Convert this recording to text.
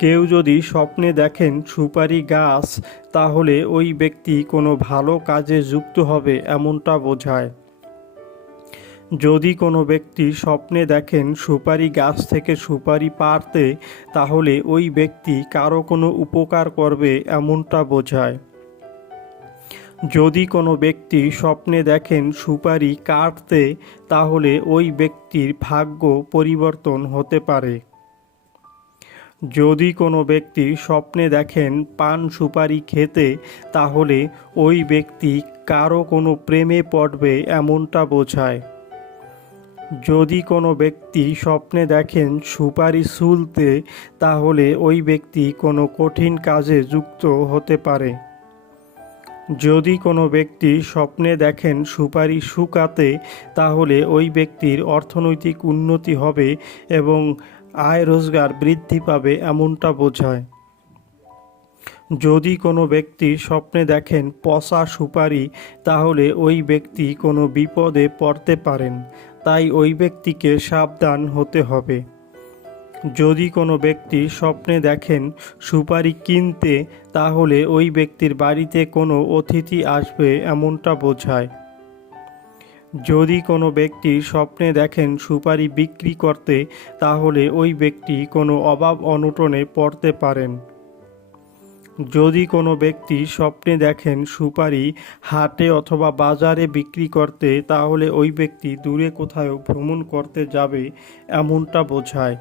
কেউ যদি স্বপ্নে দেখেন সুপারি গাছ, তাহলে ওই ব্যক্তি কোনো ভালো কাজে যুক্ত হবে এমনটা বোঝায়। যদি কোনো ব্যক্তি স্বপ্নে দেখেন সুপারি গাছ থেকে সুপারি পারতে তাহলে ওই ব্যক্তি কারও কোনো উপকার করবে এমনটা বোঝায়। যদি কোনো ব্যক্তি স্বপ্নে দেখেন সুপারি কাটতে, তাহলে ওই ব্যক্তির ভাগ্য পরিবর্তন হতে পারে। যদি কোনো ব্যক্তি স্বপ্নে দেখেন পান সুপারি খেতে, তাহলে ওই ব্যক্তি কারও কোনো প্রেমে পড়বে এমনটা বোঝায়। যদি কোনো ব্যক্তি স্বপ্নে দেখেন সুপারি সুলতে, তাহলে ওই ব্যক্তি কোনো কঠিন কাজে যুক্ত হতে পারে। যদি কোনো ব্যক্তি স্বপ্নে দেখেন সুপারি শুকাতে, তাহলে ওই ব্যক্তির অর্থনৈতিক উন্নতি হবে এবং আয় রোজগার বৃদ্ধি পাবে এমনটা বোঝায়। যদি কোনো ব্যক্তি স্বপ্নে দেখেন পচা সুপারি, তাহলে ওই ব্যক্তি কোনো বিপদে পড়তে পারেন। তাই ওই ব্যক্তিকে সাবধান হতে হবে। যদি কোনো ব্যক্তি স্বপ্নে দেখেন সুপারি কিনতে, তাহলে ওই ব্যক্তির বাড়িতে কোনো অতিথি আসবে এমনটা বোঝায়। যদি কোনো ব্যক্তি স্বপ্নে দেখেন সুপারি বিক্রি করতে, তাহলে ওই ব্যক্তি কোনো অভাব অনটনে পড়তে পারেন। যদি কোনো ব্যক্তি স্বপ্নে দেখেন সুপারি হাটে অথবা বাজারে বিক্রি করতে, তাহলে ওই ব্যক্তি দূরে কোথাও ভ্রমণ করতে যাবে, এমনটা বোঝায়।